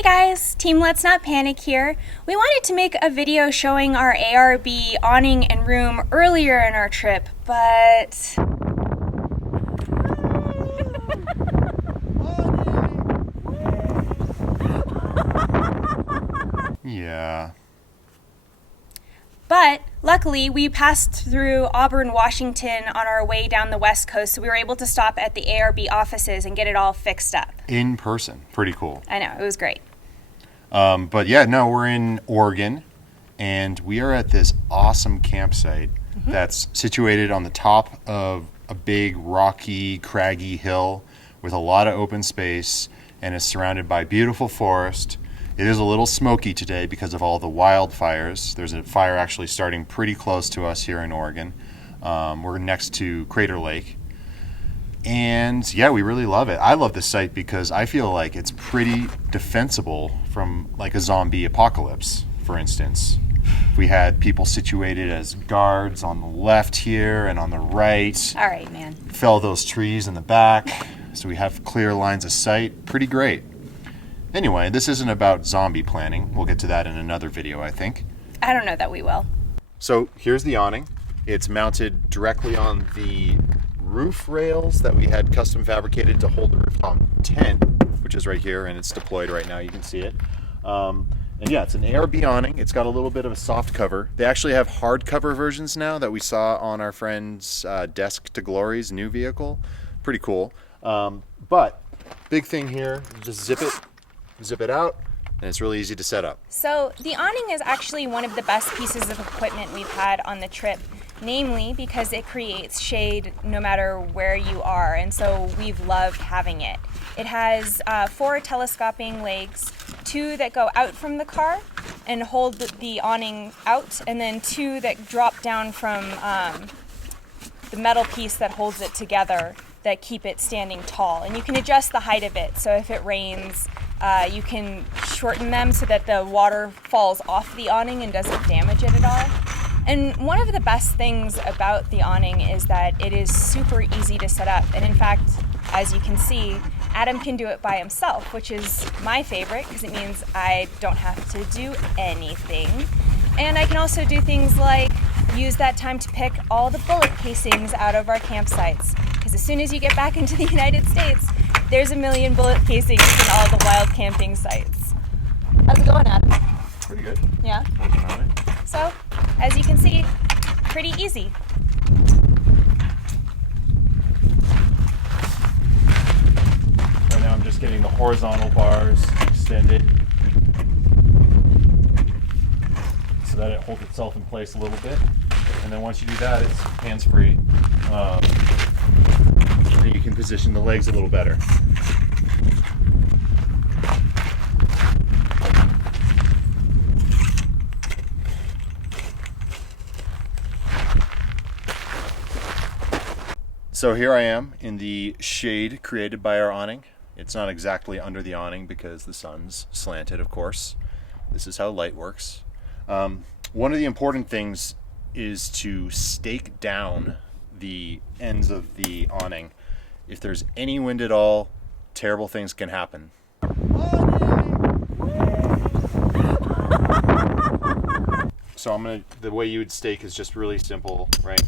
Hey guys, Team Let's Not Panic here. We wanted to make a video showing our ARB awning and room earlier in our trip, but... Yeah. But luckily, we passed through Auburn, Washington on our way down the West Coast, so we were able to stop at the ARB offices and get it all fixed up. In person. Pretty cool. I know, it was great. But yeah, no, we're in Oregon, and we are at this awesome campsite that's situated on the top of a big, rocky, craggy hill with a lot of open space, and is surrounded by beautiful forest. It is a little smoky today because of all the wildfires. There's a fire actually starting pretty close to us here in Oregon. We're next to Crater Lake. And yeah, we really love it. I love this site because I feel like it's pretty defensible from like a zombie apocalypse, for instance. We had people situated as guards on the left here and on the right. All right, man. Fell those trees in the back, so we have clear lines of sight. Pretty great. Anyway, this isn't about zombie planning. We'll get to that in another video, I think. I don't know that we will. So here's the awning. It's mounted directly on the roof rails that we had custom fabricated to hold the rooftop tent, which is right here, and it's deployed right now. You can see it. And yeah, it's an ARB awning. It's got a little bit of a soft cover. They actually have hardcover versions now that we saw on our friend's Desk to Glory's new vehicle. Pretty cool. But big thing here, just zip it out, and it's really easy to set up. So the awning is actually one of the best pieces of equipment we've had on the trip, namely because it creates shade no matter where you are, and so we've loved having it. It has 4 telescoping legs, 2 that go out from the car and hold the awning out, and then 2 that drop down from the metal piece that holds it together that keep it standing tall. And you can adjust the height of it, so if it rains, you can shorten them so that the water falls off the awning and doesn't damage it at all. And one of the best things about the awning is that it is super easy to set up. And in fact, as you can see, Adam can do it by himself, which is my favorite because it means I don't have to do anything. And I can also do things like use that time to pick all the bullet casings out of our campsites. Because as soon as you get back into the United States, there's a million bullet casings in all the wild camping sites. How's it going, Adam? Pretty good. Yeah? Working on it. So, as you can see, pretty easy. Right now I'm just getting the horizontal bars extended so that it holds itself in place a little bit. And then once you do that, it's hands-free. And you can position the legs a little better. So here I am in the shade created by our awning. It's not exactly under the awning because the sun's slanted, of course. This is how light works. One of the important things is to stake down the ends of the awning. If there's any wind at all, terrible things can happen. So the way you would stake is just really simple, right?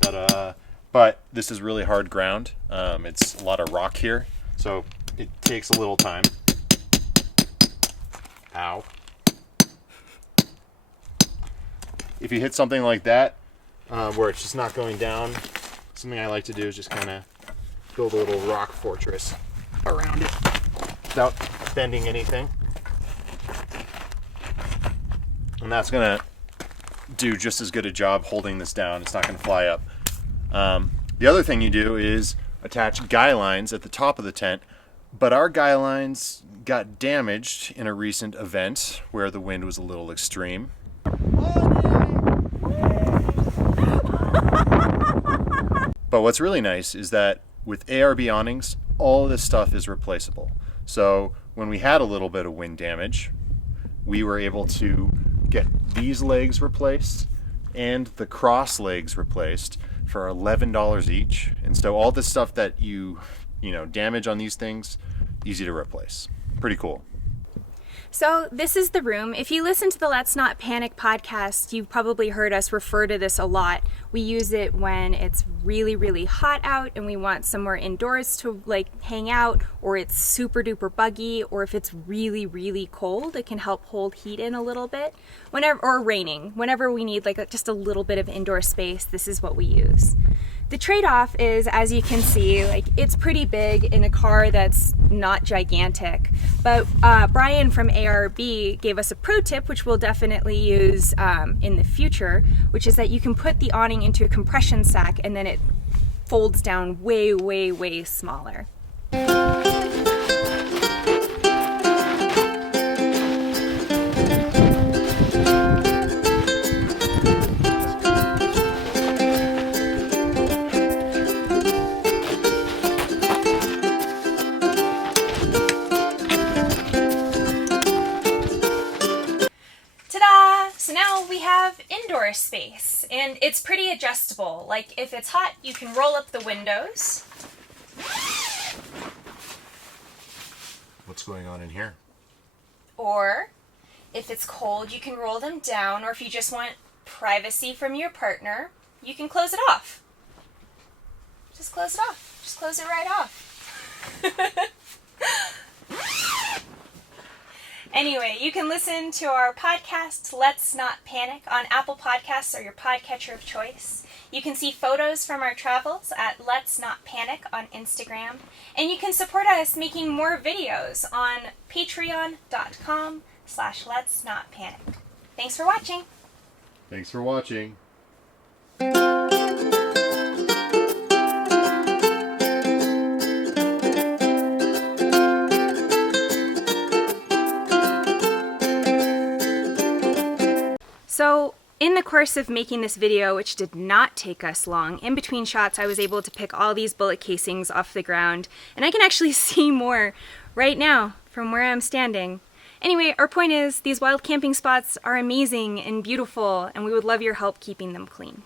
Ta-da. But this is really hard ground. It's a lot of rock here, so it takes a little time. Ow. If you hit something like that, where it's just not going down, something I like to do is just kind of build a little rock fortress around it without bending anything. And that's going to do just as good a job holding this down. It's not going to fly up. The other thing you do is attach guy lines at the top of the tent, but our guy lines got damaged in a recent event where the wind was a little extreme. But what's really nice is that with ARB awnings, all of this stuff is replaceable. So when we had a little bit of wind damage, we were able to get these legs replaced and the cross legs replaced for $11 each. And so all the stuff that you damage on these things, easy to replace. pretty cool. So this is the room. If you listen to the Let's Not Panic podcast, you've probably heard us refer to this a lot. We use it when it's really, really hot out and we want somewhere indoors to like hang out, or it's super duper buggy, or if it's really, really cold, it can help hold heat in a little bit. Whenever, or raining, whenever we need like just a little bit of indoor space, this is what we use. The trade-off is, as you can see, like it's pretty big in a car that's not gigantic. But Brian from ARB gave us a pro tip, which we'll definitely use in the future, which is that you can put the awning into a compression sack and then it folds down way, way, way smaller. So now we have indoor space, and it's pretty adjustable. Like if it's hot, you can roll up the windows. What's going on in here? Or if it's cold, you can roll them down, or if you just want privacy from your partner, you can close it off. Just close it off. Just close it right off. Anyway, you can listen to our podcast, Let's Not Panic, on Apple Podcasts or your podcatcher of choice. You can see photos from our travels at Let's Not Panic on Instagram. And you can support us making more videos on patreon.com/Let's Not Panic. Thanks for watching. Thanks for watching. So in the course of making this video, which did not take us long, in between shots I was able to pick all these bullet casings off the ground, and I can actually see more right now from where I'm standing. Anyway, our point is, these wild camping spots are amazing and beautiful, and we would love your help keeping them clean.